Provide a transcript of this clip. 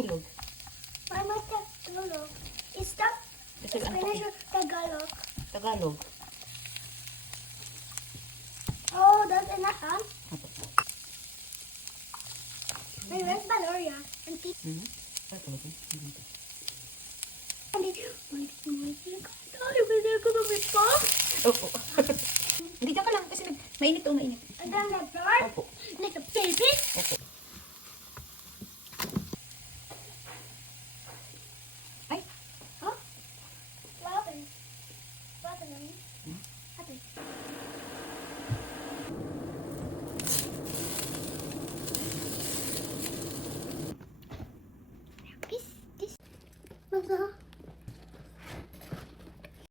matulog? Why matulog? Is that Kasi ano Spanish or Tagalog? Tagalog. Oh, that's enough, huh? Apo. Wait, where's Valoria? And Tita? Ay, tulog eh. Ay, Oo. Hindi, dyan ka lang kasi mainit o mainit. And then the